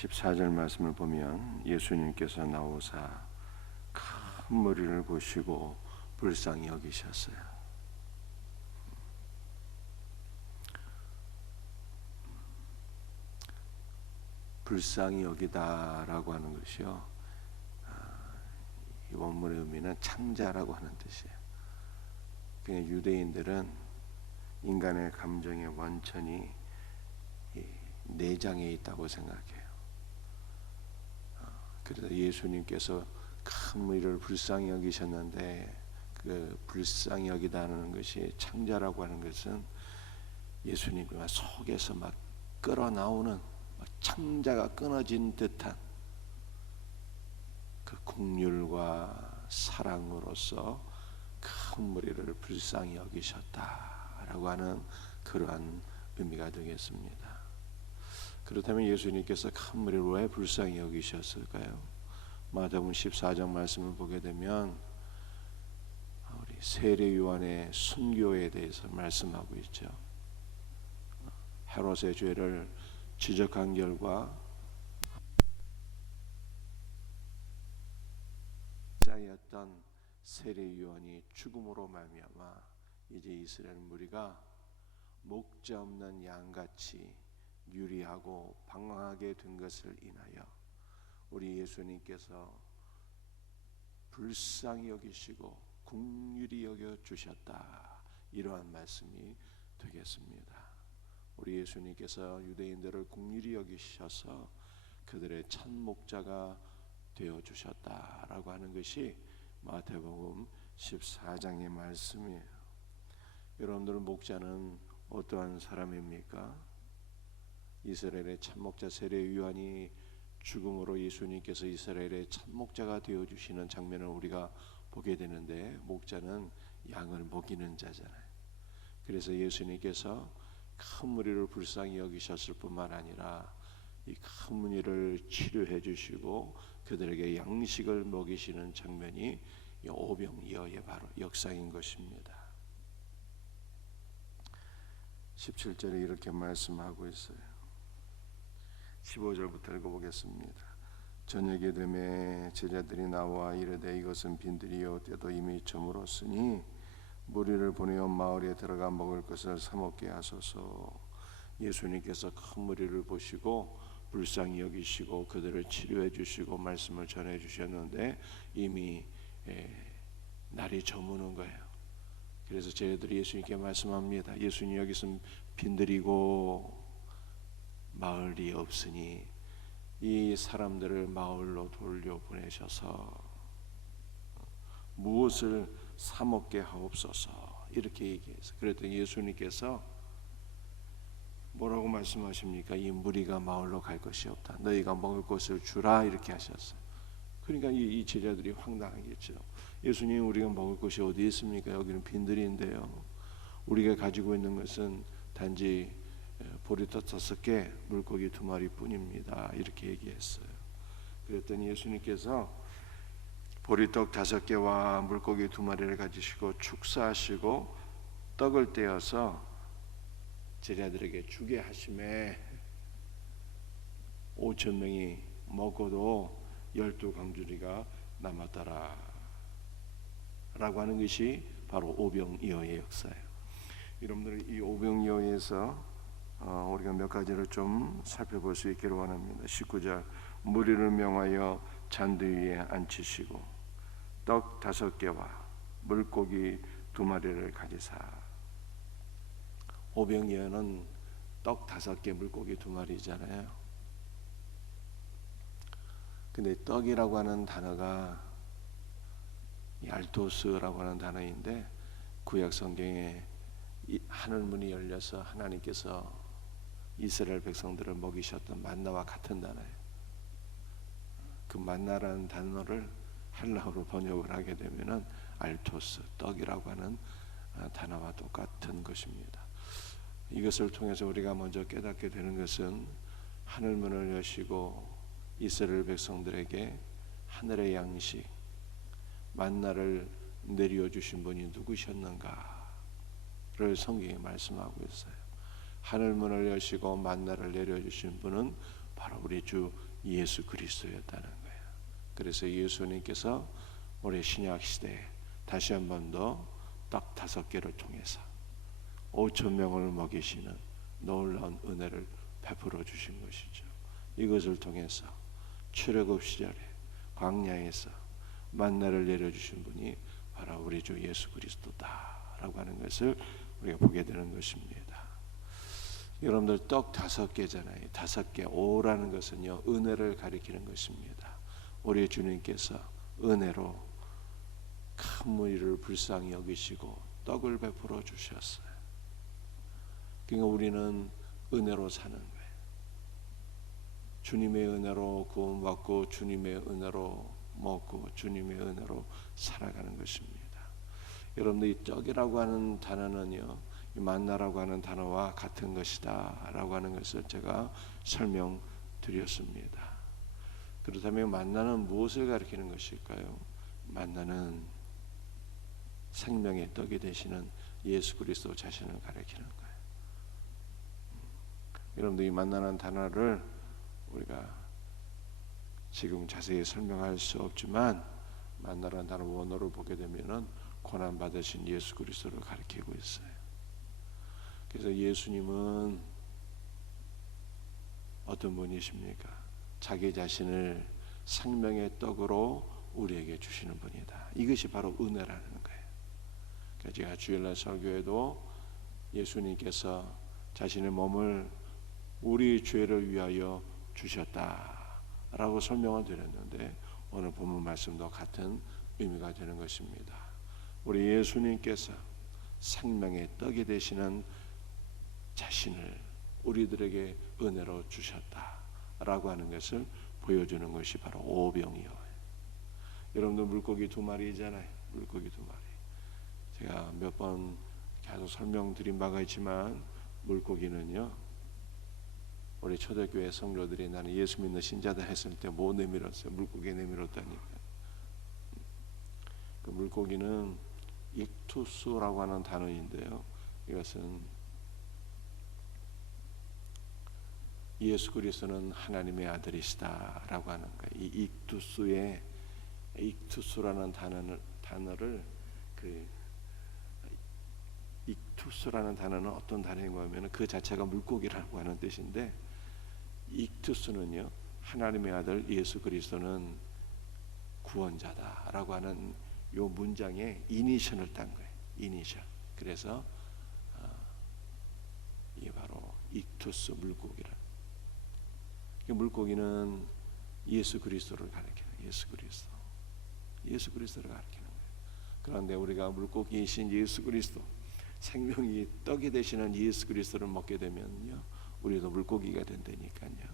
14절 말씀을 보면 예수님께서 나오사 큰 무리를 보시고 불쌍히 여기셨어요. 불쌍히 여기다라고 하는 것이요, 이 원문의 의미는 창자라고 하는 뜻이에요. 그냥 유대인들은 인간의 감정의 원천이 내장에 있다고 생각해요. 그래서 예수님께서 큰 무리를 불쌍히 여기셨는데, 그 불쌍히 여기다는 것이, 창자라고 하는 것은 예수님 속에서 막 끌어나오는, 창자가 끊어진 듯한 그 긍휼과 사랑으로서 큰 무리를 불쌍히 여기셨다라고 하는 그러한 의미가 되겠습니다. 그렇다면 예수님께서 큰 무리를 왜 불쌍히 여기셨을까요? 마태복음 14장 말씀을 보게 되면 우리 세례 요한의 순교에 대해서 말씀하고 있죠. 헤롯의 죄를 지적한 결과 자였던 세례 요한이 죽음으로 말미암아 이제 이스라엘 무리가 목자 없는 양같이 유리하고 방황하게 된 것을 인하여 우리 예수님께서 불쌍히 여기시고 긍휼히 여겨 주셨다, 이러한 말씀이 되겠습니다. 우리 예수님께서 유대인들을 긍휼히 여기셔서 그들의 첫 목자가 되어 주셨다라고 하는 것이 마태복음 14장의 말씀이에요. 여러분들, 목자는 어떠한 사람입니까? 이스라엘의 첫 목자 세례 요한이 죽음으로 예수님께서 이스라엘의 첫 목자가 되어 주시는 장면을 우리가 보게 되는데, 목자는 양을 먹이는 자잖아요. 그래서 예수님께서 큰 무리를 불쌍히 여기셨을 뿐만 아니라 이 큰 무리를 치료해 주시고 그들에게 양식을 먹이시는 장면이 이 오병이어의 바로 역사인 것입니다. 17절에 이렇게 말씀하고 있어요. 15절부터 읽어보겠습니다. 저녁이 되매 제자들이 나와 이르되 이것은 빈들이요 때도 이미 저물었으니 무리를 보내어 마을에 들어가 먹을 것을 사 먹게 하소서. 예수님께서 큰 무리를 보시고 불쌍히 여기시고 그들을 치료해 주시고 말씀을 전해 주셨는데 이미 날이 저무는 거예요. 그래서 제자들이 예수님께 말씀합니다. 예수님, 여기서 빈들이고 마을이 없으니 이 사람들을 마을로 돌려보내셔서 무엇을 사 먹게 하옵소서, 이렇게 얘기해서, 그랬더니 예수님께서 뭐라고 말씀하십니까? 이 무리가 마을로 갈 것이 없다, 너희가 먹을 것을 주라, 이렇게 하셨어요. 그러니까 이 제자들이 황당하겠죠. 예수님, 우리가 먹을 것이 어디 있습니까? 여기는 빈들인데요. 우리가 가지고 있는 것은 단지 보리떡 5개, 물고기 2마리 뿐입니다, 이렇게 얘기했어요. 그랬더니 예수님께서 보리떡 5개와 물고기 2마리를 가지시고 축사하시고 떡을 떼어서 제자들에게 주게 하심에 5,000명이 먹어도 12강주리가 남았더라 라고 하는 것이 바로 오병이어의 역사예요. 여러분들, 이 오병이어에서 우리가 몇 가지를 좀 살펴볼 수 있기를 원합니다. 19절, 무리를 명하여 잔디 위에 앉히시고 떡 5개와 물고기 2마리를 가지사. 오병이어는 떡 5개, 물고기 2마리잖아요. 근데 떡이라고 하는 단어가 알토스라고 하는 단어인데, 구약 성경에 하늘문이 열려서 하나님께서 이스라엘 백성들을 먹이셨던 만나와 같은 단어예요. 그 만나라는 단어를 헬라어로 번역을 하게 되면은 알토스, 떡이라고 하는 단어와 똑같은 것입니다. 이것을 통해서 우리가 먼저 깨닫게 되는 것은 하늘문을 여시고 이스라엘 백성들에게 하늘의 양식 만나를 내려주신 분이 누구셨는가를 성경이 말씀하고 있어요. 하늘문을 여시고 만나를 내려주신 분은 바로 우리 주 예수 그리스도였다는 거예요. 그래서 예수님께서 우리 신약 시대에 다시 한 번 더 떡 5개를 통해서 5천 명을 먹이시는 놀라운 은혜를 베풀어 주신 것이죠. 이것을 통해서 출애굽 시절에 광야에서 만나를 내려주신 분이 바로 우리 주 예수 그리스도다라고 하는 것을 우리가 보게 되는 것입니다. 여러분들 떡 5개잖아요. 5개. 5라는 것은요, 은혜를 가리키는 것입니다. 우리 주님께서 은혜로 큰 무리를 불쌍히 여기시고 떡을 베풀어 주셨어요. 그러니까 우리는 은혜로 사는 거예요. 주님의 은혜로 구원받고 주님의 은혜로 먹고 주님의 은혜로 살아가는 것입니다. 여러분들 이 떡이라고 하는 단어는요, 이 만나라고 하는 단어와 같은 것이다 라고 하는 것을 제가 설명드렸습니다. 그렇다면 만나는 무엇을 가리키는 것일까요? 만나는 생명의 떡이 되시는 예수 그리스도 자신을 가리키는 거예요. 여러분들 이 만나는 단어를 우리가 지금 자세히 설명할 수 없지만 만나라는 단어 원어를 보게 되면은 고난 받으신 예수 그리스도를 가리키고 있어요. 그래서 예수님은 어떤 분이십니까? 자기 자신을 생명의 떡으로 우리에게 주시는 분이다. 이것이 바로 은혜라는 거예요. 그러니까 제가 주일날 설교에도 예수님께서 자신의 몸을 우리 죄를 위하여 주셨다라고 설명을 드렸는데 오늘 본문 말씀도 같은 의미가 되는 것입니다. 우리 예수님께서 생명의 떡이 되시는 자신을 우리들에게 은혜로 주셨다라고 하는 것을 보여주는 것이 바로 오병이어예요. 여러분들 물고기 2마리잖아요. 물고기 2마리. 제가 몇 번 계속 설명드린 바가 있지만 물고기는요, 우리 초대교회 성도들이 나는 예수 믿는 신자다 했을 때 뭐 내밀었어요? 물고기 내밀었다니까. 그 물고기는 익투스라고 하는 단어인데요, 이것은 예수 그리스도는 하나님의 아들이시다라고 하는 거예요. 이 익투스라는 단어를 익투스라는 단어는 어떤 단어인가 하면 그 자체가 물고기라고 하는 뜻인데, 익투스는요, 하나님의 아들 예수 그리스도는 구원자다라고 하는 요 문장에 이니셜을 딴 거예요. 이니셜. 그래서 이게 바로 익투스 물고기라. 물고기는 예수 그리스도를 가리키는, 예수 그리스도를 가리키는 거예요. 그런데 우리가 물고기이신 예수 그리스도, 생명이 떡이 되시는 예수 그리스도를 먹게 되면요, 우리도 물고기가 된다니까요.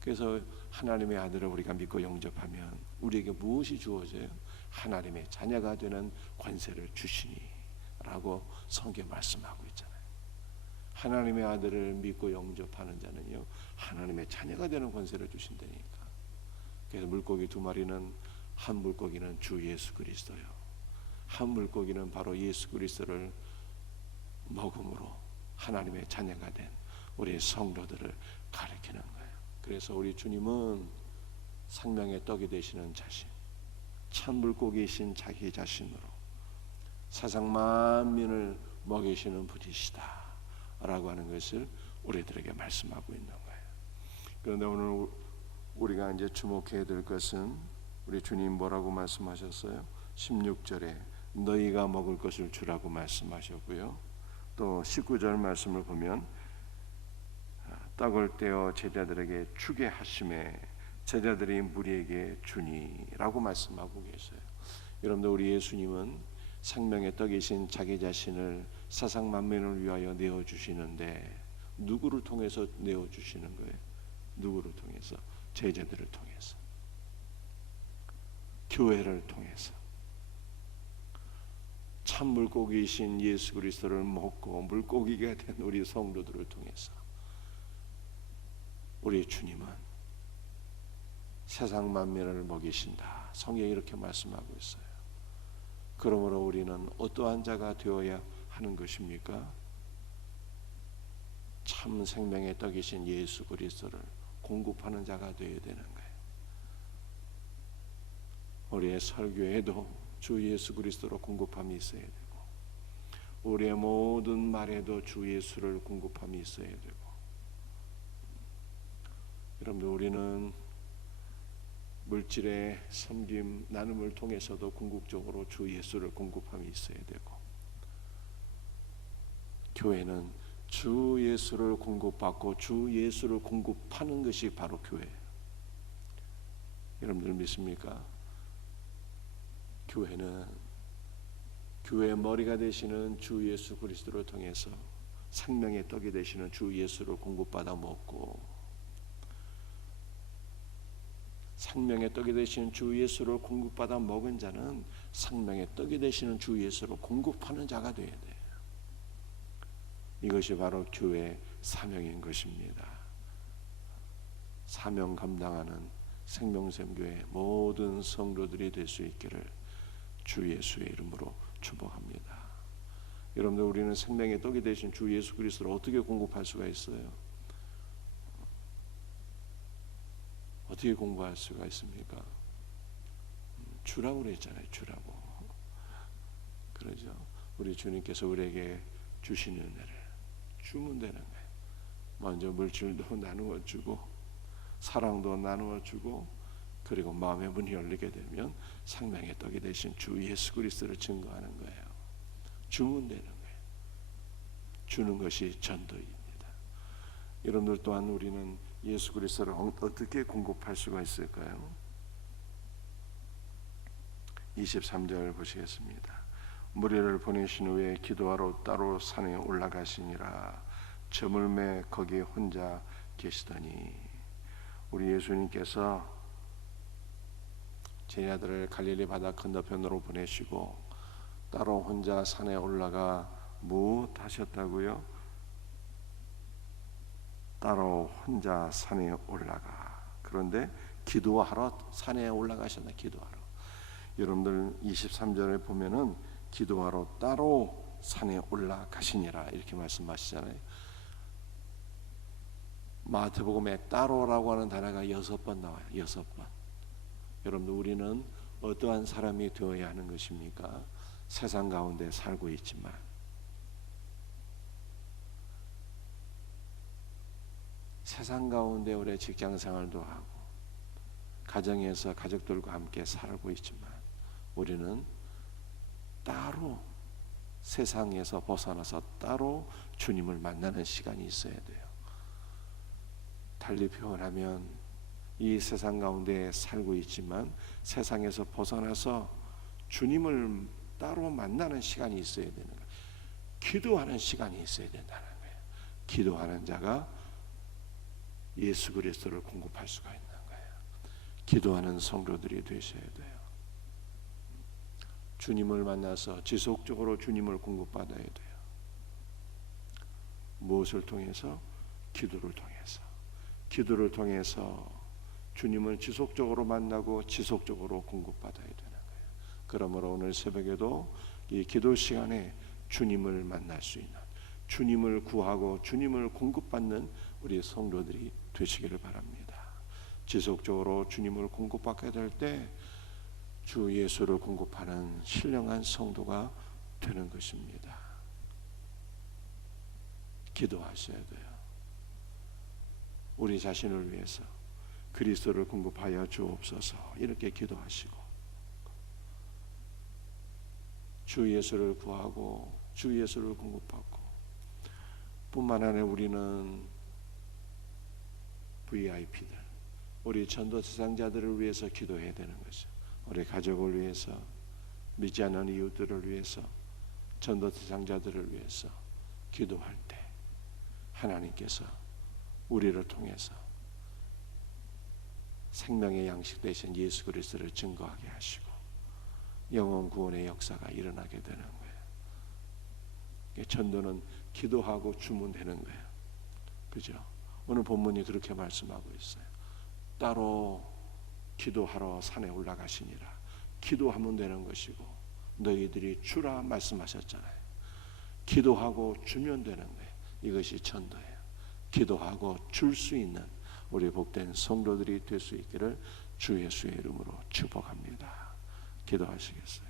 그래서 하나님의 아들을 우리가 믿고 영접하면 우리에게 무엇이 주어져요? 하나님의 자녀가 되는 권세를 주시니라고 성경 말씀하고 있잖아요. 하나님의 아들을 믿고 영접하는 자는요, 하나님의 자녀가 되는 권세를 주신다니까. 그래서 물고기 2마리는, 한 물고기는 주 예수 그리스도요, 한 물고기는 바로 예수 그리스도를 먹음으로 하나님의 자녀가 된 우리 성도들을 가리키는 거예요. 그래서 우리 주님은 생명의 떡이 되시는 자신, 참 물고기이신 자기 자신으로 세상 만민을 먹이시는 분이시다 라고 하는 것을 우리들에게 말씀하고 있는 거예요. 그런데 오늘 우리가 이제 주목해야 될 것은 우리 주님 뭐라고 말씀하셨어요? 16절에 너희가 먹을 것을 주라고 말씀하셨고요, 또 19절 말씀을 보면 떡을 떼어 제자들에게 주게 하심에 제자들이 무리에게 주니라고 말씀하고 계세요. 여러분들, 우리 예수님은 생명의 떡이신 자기 자신을 세상 만민을 위하여 내어주시는데 누구를 통해서 내어주시는 거예요? 누구를 통해서? 제자들을 통해서, 교회를 통해서. 참 물고기이신 예수 그리스도를 먹고 물고기가 된 우리 성도들을 통해서 우리 주님은 세상 만민을 먹이신다. 성경이 이렇게 말씀하고 있어요. 그러므로 우리는 어떠한 자가 되어야 하는 것입니까? 참 생명의 떡이신 예수 그리스도를 공급하는 자가 되어야 되는 거예요. 우리의 설교에도 주 예수 그리스도로 공급함이 있어야 되고, 우리의 모든 말에도 주 예수를 공급함이 있어야 되고, 여러분들 우리는 물질의 섬김 나눔을 통해서도 궁극적으로 주 예수를 공급함이 있어야 되고, 교회는 주 예수를 공급받고 주 예수를 공급하는 것이 바로 교회예요. 여러분들 믿습니까? 교회는 교회의 머리가 되시는 주 예수 그리스도를 통해서 생명의 떡이 되시는 주 예수를 공급받아 먹고, 생명의 떡이 되시는 주 예수를 공급받아 먹은 자는 생명의 떡이 되시는 주 예수를 공급하는 자가 되어야 돼요. 이것이 바로 교회의 사명인 것입니다. 사명 감당하는 생명샘교회 모든 성도들이 될 수 있기를 주 예수의 이름으로 축복합니다. 여러분들 우리는 생명의 떡이 되신 주 예수 그리스도를 어떻게 공급할 수가 있어요? 어떻게 공부할 수가 있습니까? 주라고 그랬잖아요. 주라고. 그러죠. 우리 주님께서 우리에게 주시는 은혜를 주면 되는 거예요. 먼저 물질도 나누어 주고, 사랑도 나누어 주고, 그리고 마음의 문이 열리게 되면 생명의 떡이 되신 주 예수 그리스도를 증거하는 거예요. 주면 되는 거예요. 주는 것이 전도입니다. 여러분들 또한 우리는 예수 그리스도를 어떻게 공급할 수가 있을까요? 23절 보시겠습니다. 무리를 보내신 후에 기도하러 따로 산에 올라가시니라. 점을 매 거기에 혼자 계시더니, 우리 예수님께서 제자들을 갈릴리 바다 건너편으로 보내시고 따로 혼자 산에 올라가 무엇 하셨다고요? 따로 혼자 산에 올라가. 그런데 기도하러 산에 올라가셨나? 기도하러. 여러분들 23절에 보면은 기도하러 따로 산에 올라가시니라 이렇게 말씀하시잖아요. 마태복음에 따로라고 하는 단어가 6번 나와요. 6번. 여러분들 우리는 어떠한 사람이 되어야 하는 것입니까? 세상 가운데 살고 있지만 세상 가운데 우리 직장 생활도 하고 가정에서 가족들과 함께 살고 있지만 우리는 따로 세상에서 벗어나서 따로 주님을 만나는 시간이 있어야 돼요. 달리 표현하면 이 세상 가운데 살고 있지만 세상에서 벗어나서 주님을 따로 만나는 시간이 있어야 되는 거예요. 기도하는 시간이 있어야 된다는 거예요. 기도하는 자가 예수 그리스도를 공급할 수가 있는 거예요. 기도하는 성도들이 되셔야 돼요. 주님을 만나서 지속적으로 주님을 공급받아야 돼요. 무엇을 통해서? 기도를 통해서. 기도를 통해서 주님을 지속적으로 만나고 지속적으로 공급받아야 되는 거예요. 그러므로 오늘 새벽에도 이 기도 시간에 주님을 만날 수 있는, 주님을 구하고 주님을 공급받는 우리 성도들이 되시기를 바랍니다. 지속적으로 주님을 공급받게 될 때 주 예수를 공급하는 신령한 성도가 되는 것입니다. 기도하셔야 돼요. 우리 자신을 위해서 그리스도를 공급하여 주옵소서 이렇게 기도하시고 주 예수를 구하고 주 예수를 공급받고, 뿐만 아니라 우리는 VIP들, 우리 전도 대상자들을 위해서 기도해야 되는 거죠. 우리 가족을 위해서, 믿지 않는 이웃들을 위해서, 전도 대상자들을 위해서 기도할 때 하나님께서 우리를 통해서 생명의 양식 되신 예수 그리스도를 증거하게 하시고 영혼 구원의 역사가 일어나게 되는 거예요. 전도는 기도하고 주문되는 거예요. 그죠? 오늘 본문이 그렇게 말씀하고 있어요. 따로 기도하러 산에 올라가시니라. 기도하면 되는 것이고 너희들이 주라 말씀하셨잖아요. 기도하고 주면 되는 거예요. 이것이 전도예요. 기도하고 줄 수 있는 우리 복된 성도들이 될 수 있기를 주 예수의 이름으로 축복합니다. 기도하시겠어요?